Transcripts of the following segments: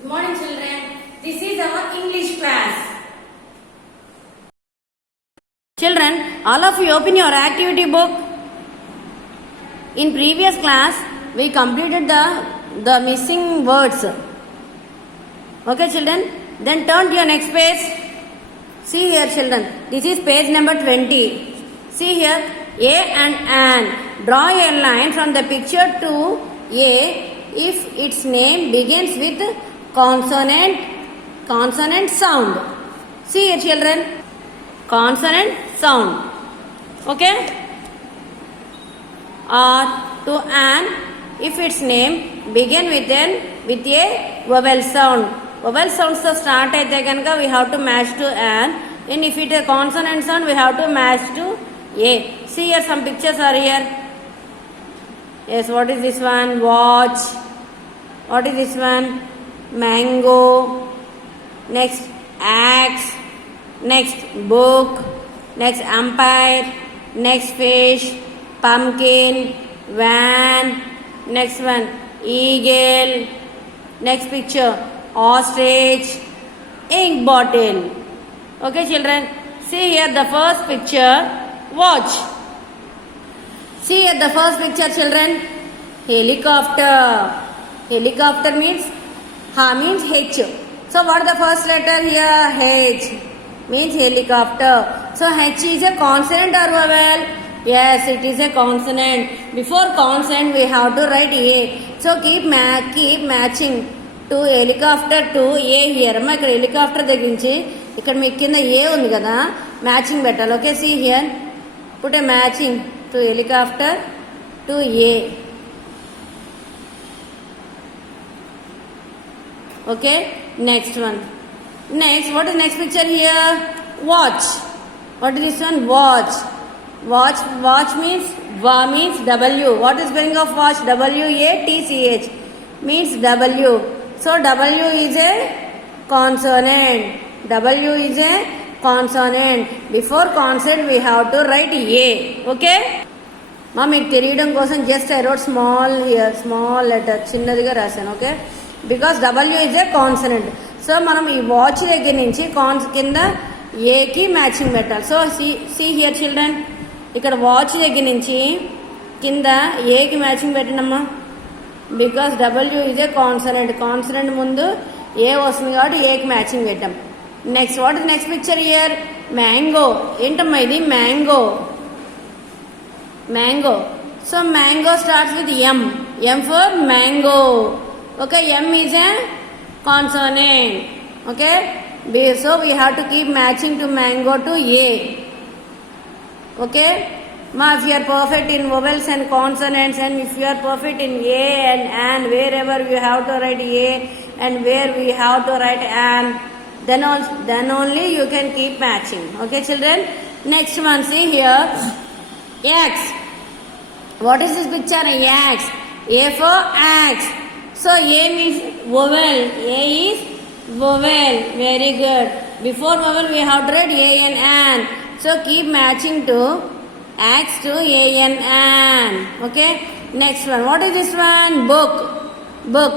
Good morning, children. This is our English class. Children, all of you open your activity book. In previous class, we completed the missing words. Okay, children. Then turn to your next page. See here, children. This is page number 20. See here, A and an. Draw a line from the picture to A if its name begins with consonant sound. See here, children. Consonant sound. Okay? Or to an if its name begin with a vowel sound. Vowel sounds to start aithe kanaka we have to match to an. And if it is a consonant sound, we have to match to A. See here, some pictures are here. Yes, what is this one? Watch. What is this one? Mango. Next, axe. Next, book. Next, umpire. Next, fish. Pumpkin. Van. Next one, eagle. Next picture, ostrich. Ink bottle. Okay, children. See here the first picture. Watch. See here the first picture, children. Helicopter. Helicopter means means H. So what is the first letter here? H means helicopter. So H is a consonant or vowel? Yes, it is a consonant. Before consonant we have to write A. So keep matching to helicopter to A here. అమ్మ ఇక్కడ helicopter దగ్గర నుంచి ఇక్కడ మీకు కింద A ఉంది కదా, matching పెట్టాలి. Okay, see here. Put a matching to helicopter to A. Okay, next one. Next, what is next picture here? Watch. What is this one? Watch. Watch means W. What is spelling of watch? W-A-T-C-H means W. So W is a consonant. W is a consonant. Before consonant we have to write A. Okay? మా మీకు తెలియడం కోసం just I wrote small here, small letter చిన్నదిగా రాశాను. Okay, because W is a consonant. So మనం ఈ watch దగ్గర నుంచి కింద ఏకి మ్యాచింగ్ పెట్టాలి. సో సి హియర్ చిల్డ్రన్, ఇక్కడ వాచ్ దగ్గర నుంచి కింద ఏకి మ్యాచింగ్ పెట్టండమ్మా. Because W is a consonant. Consonant ముందు ఏ వస్తుంది కాబట్టి ఏకి మ్యాచింగ్ పెట్టాం. Next, what is next picture here? Mango. ఏంటమ్మా ఇది? Mango. Mango. So mango starts with M. M for mango. Okay, M is a consonant. Okay, so we have to keep matching to mango to A. Okay, ma, if you are perfect in vowels and consonants, and if you are perfect in A and wherever we have to write A and where we have to write an, then only you can keep matching. Okay, children. Next one, see here, axe. What is this picture? Axe. A for axe. So A means vowel. A is vowel. Very good. Before vowel we have to write A and an. So keep matching to axe to A and an. Okay. Next one. What is this one? Book. Book.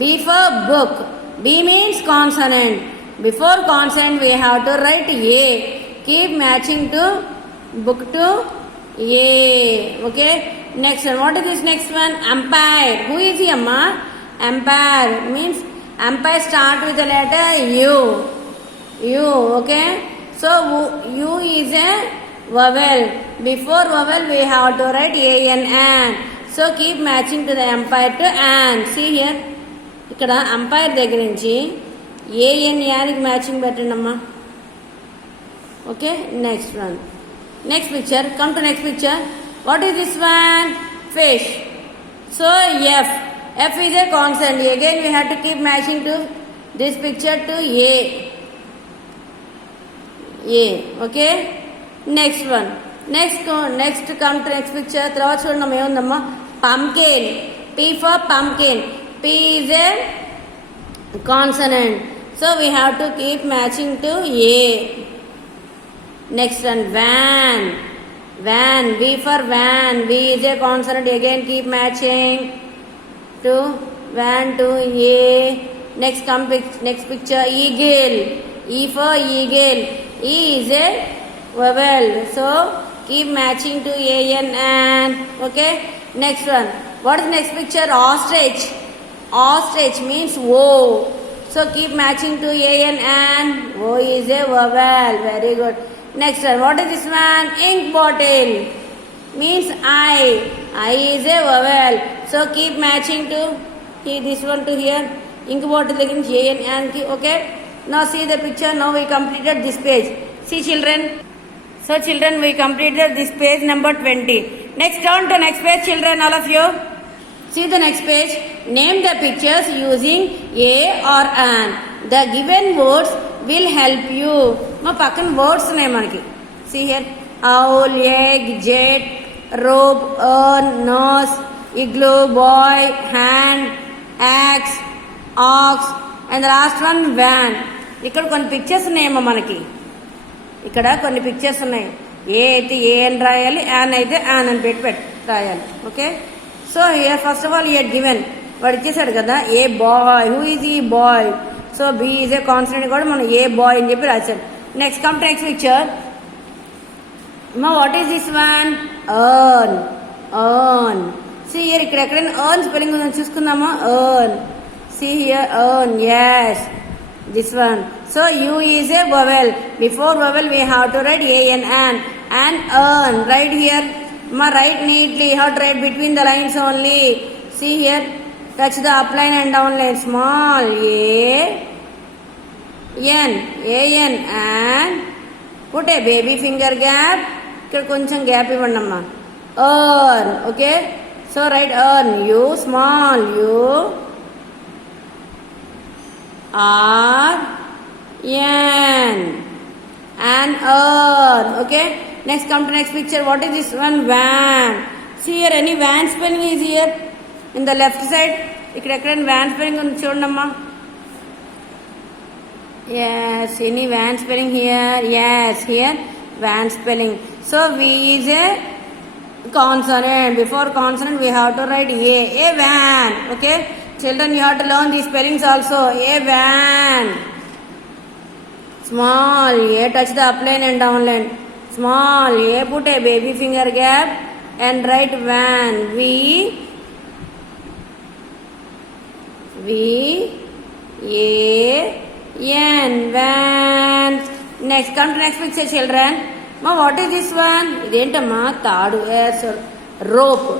B for book. B means consonant. Before consonant we have to write A. Keep matching to book to A. Okay. Next one. What is this next one? Umpire. Who is he, amma? Umpire means umpire start with the letter U. U. Okay. So U is a vowel. Before vowel we have to write A and an. So keep matching to the umpire to an. See here. ఇక్కడ umpire దగ్గర నుంచి ఏ ఎన్ యానికి matching పెట్టండి అమ్మా. Okay, next one. Next picture. Come to next picture. What is this one? Fish. So F. F is a consonant. Again we have to keep matching to this picture to A. A. Okay. Next one. Next come to next picture. తర్వాత చూడండి ఏముందమ్మా? Pumpkin. P for pumpkin. P is a consonant. So we have to keep matching to A. Next one, van. Van. V for van. V is a consonant. Again keep matching to van to A. Next next picture, eagle. E for eagle. E is a vowel. So keep matching to A, N, and. Okay. Next one. What is next picture? Ostrich. Ostrich means O. So keep matching to A, N, and. O is a vowel. Very good. Next one. What is this one? Ink bottle. Means I. I is a vowel. So keep matching to this one to here. Ink bottle again J and N. Okay. Now see the picture. Now we completed this page. See children. So children, we completed this page number 20. Next down to next page children, all of you. See the next page. Name the pictures using a or an. The given words will help you. Ma pakkan words ఉన్నాయి మనకి. See here. Owl, egg, jet, rope, urn, nose, igloo, boy, hand, axe, ox, and the last one van. ఇక్కడ కొన్ని pictures ఉన్నాయమ్మా మనకి. ఇక్కడ కొన్ని pictures ఉన్నాయి. ఏ అయితే ఏ అని రాయాలి, యాన్ అయితే యాన్ అని పెట్టి రాయాలి. Okay. So here first of all here given వాడు ఇచ్చేసాడు కదా, ఏ బాయ్. హూ ఈజ్ ఈ boy? So B is a consonant కూడా మనం ఏ బాయ్ అని చెప్పి రాశాడు. Next come to next picture. What is this one? Urn. Urn. See here ఇక్కడ ఎక్కడైనా ఎర్న్ స్పెల్లింగ్ ఉందని చూసుకుందామా? Urn. See here urn. Yes, this one. So U is a vowel. Before vowel we have to write A N and earn. Right here. Write neatly. You have to write between the lines only. See here. Touch the up line and down line. Small A N. A N and put a baby finger gap. ఇక్కడ కొంచెం gap ఇవ్వండి అమ్మా. earn. Okay. So write earn. U small U R N and earn. Okay. Next come to next picture. What is this one? Van. See here, any van spelling is here in the left side. ఇక్కడ ఎక్కడైనా van spelling ఉంది చూడండి అమ్మా. Yes, any van spelling here? Yes, here van spelling. So V is a consonant. Before consonant we have to write A van. Okay. Children, you have to learn these spellings also. A van. Small A, touch the up line and down line. Small A, put a baby finger gap and write van. V A N. Van. Next, come to next picture children. Ma, what is this one? Identamma taadu. Yes, rope.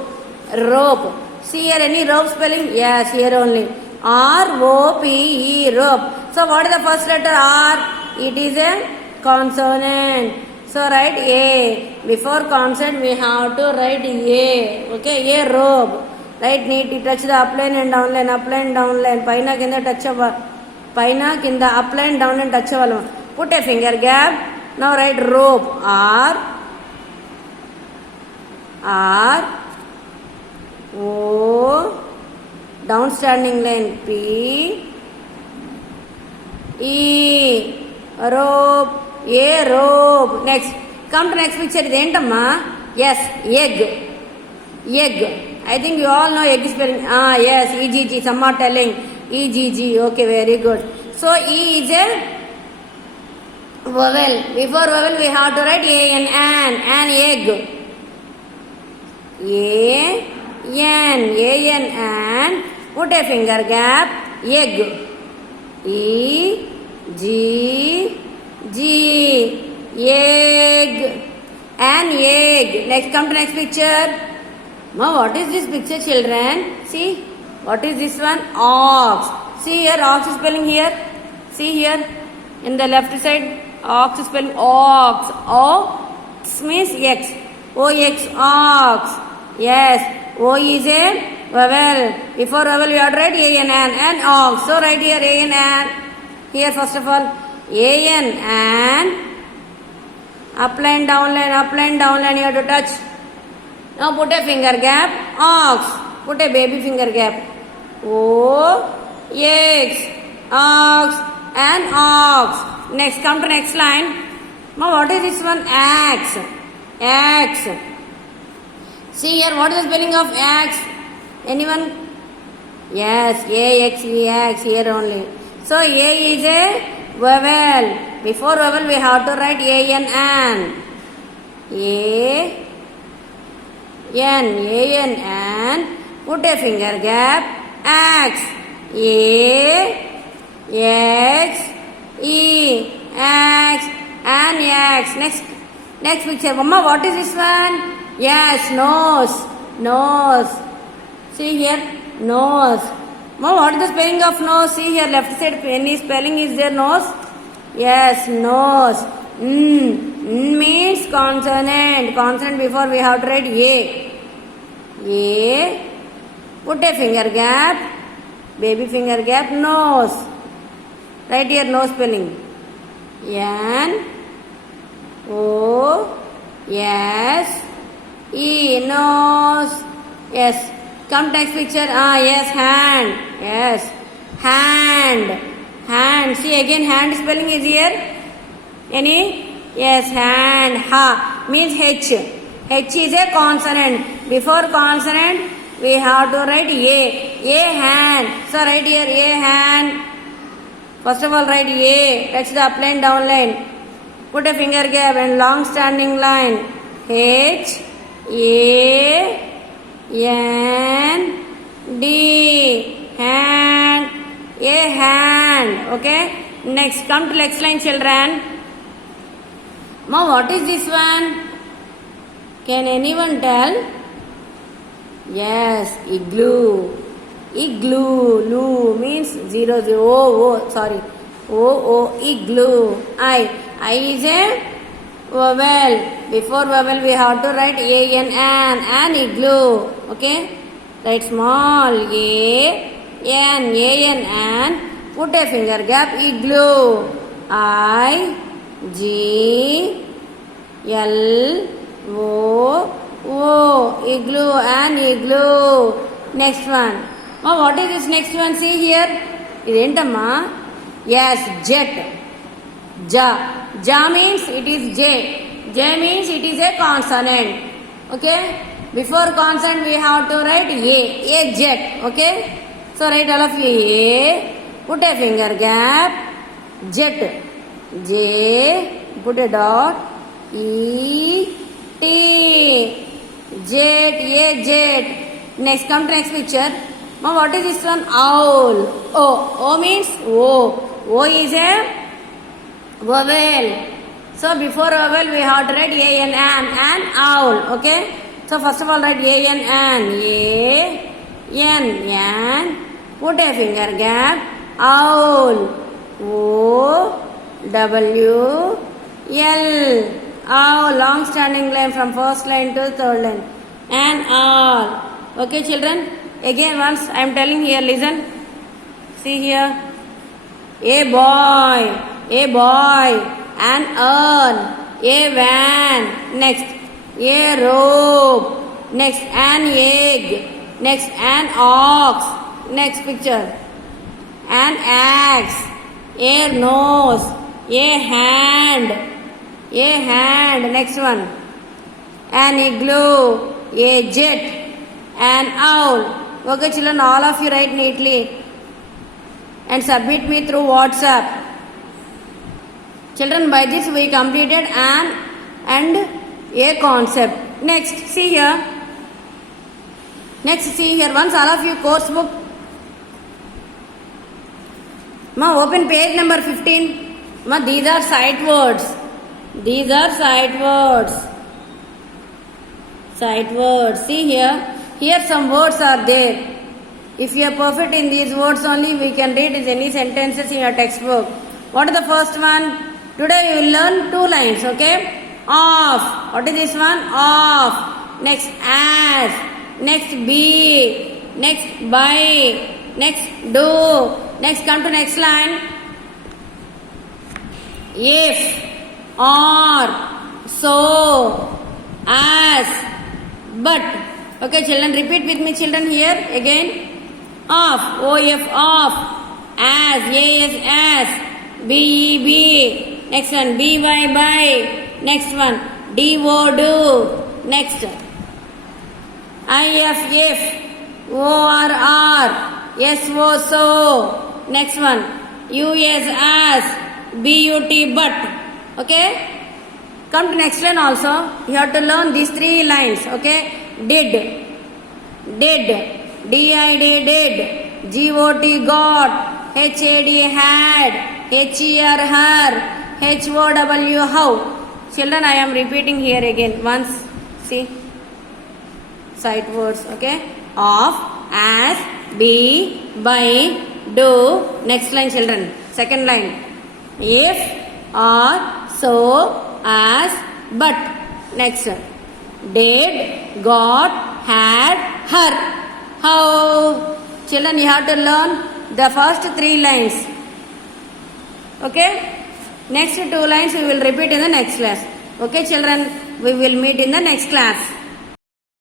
Rope. See here, any rope spelling? Yes, here only. R-O-P-E, rope. So what is the first letter? R. It is a consonant. So write A. Before consonant we have to write A. Okay, A rope. Right, neat. Touch the up line and down line, up line, down line. Paina kinda touch paina kinda up line, down line touch avalama. Put a finger gap. Now write rope. R O, downstanding line P, E, rope, A rope. Next, come to next picture. Identamma? Yes, egg. Egg. I think you all know egg spelling. Yes, EGG. Some are telling EGG. Okay, very good. So E is a vowel. Before vowel we have to write A and an egg. A N and put a finger gap. Egg. E G G. Egg. An egg. Next, come to next picture. Ma, what is this picture children? See, what is this one? Ox. See here, ox is spelling here. See here in the left side, ox is spelling ox. Ox means X. O-X, ox. Yes, O is a vowel. Before vowel we have to write A N and ox. So write here A N and. Here first of all A N and up line, down line, up line, down line you have to touch. Now put a finger gap. Ox. Put a baby finger gap. O-X, ox and ox. Next, come to next line. Now what is this one? Axe. Axe. See here, what is the spelling of axe? Anyone? Yes, AX, EX here only. So A is a vowel. Before vowel we have to write AN, an. AN. Put a finger gap. X. X, E, X, and X. Next picture. Mama, what is this one? Yes, nose. See here, nose. Mama, what is the spelling of nose? See here, left side, any spelling is there, nose? Yes, nose. Means consonant. Consonant before we have to write A. Put a finger gap. Baby finger gap, nose. Right here, nose spelling. N-O-S-E, nose. Yes. Come next picture. Yes, hand. Yes. Hand. See again, hand spelling is here. Any? Yes, hand. Ha. Means H. H is a consonant. Before consonant, we have to write A. Hand. So write here, A hand. First of all, write A. Touch the upline, downline. Put a finger gap and long standing line. H, A, N, D. Hand. A hand. Okay. Next, come to next line, children. Ma, what is this one? Can anyone tell? Yes, igloo. Lu means 0, 0, sorry. Igloo. I is a vowel. Before vowel we have to write an igloo. Okay. Write small an. Put a finger gap, igloo. I-G-L-O. Igloo, an igloo. Next one. What is this next one? See here. Identama? Yes, jet. Ja means it is J. J means it is a consonant. Okay. Before consonant we have to write A jet. Okay. So write all of you A. Put a finger gap. Jet. J. Put a dot. E. T. Jet. A jet. Next, come to next picture. Now what is this one? Owl. O means O. O is a vowel. So before vowel we have to write an owl. Okay. So first of all write an. Put a finger gap. Owl. O-W-L. Owl. Long standing line from first line to third line. An owl. Okay, children. Again, once I am telling here, listen. See here. A boy. An urn. A van. Next. A rope. Next, an egg. Next, an ox. Next picture. An axe. A nose. A hand. Next one. An igloo. A jet. An owl. Okay, children, all of you write neatly and submit me through WhatsApp. Children, by this we completed an and a concept. Next, see here. Once all of you course book. Open page number 15. These are sight words. Sight words. See here. Here some words are there. If you are perfect in these words only, we can read any sentences in your textbook. What is the first one? Today you will learn 2 lines, okay? Off. What is this one? Off. Next, as. Next, be. Next, by. Next, do. Next, come to next line. If. Or. So. As. But. Okay, children, repeat with me, children, here again. Off, O-F, off. As, A-S, as. B-E-B. Next one, B-Y, by. Next one, D-O, do. Next, I-F, if. O-R-R. S-O, so. Next one. U-S, as. B-U-T, but. Okay? Come to next line also. You have to learn these 3 lines. Okay? Did. Did. D-I-D, did. G-O-T, got. H-A-D, had. H-E-R, her. H-O-W, how. Children, I am repeating here again. Once. See. Sight words. Okay? Of, as, be, by, do. Next line, children. Second line. If, or, so, as, but. Next. Did, got, had, her. How? Children, you have to learn the first 3 lines. Okay? Next 2 lines we will repeat in the next class. Okay, children? We will meet in the next class.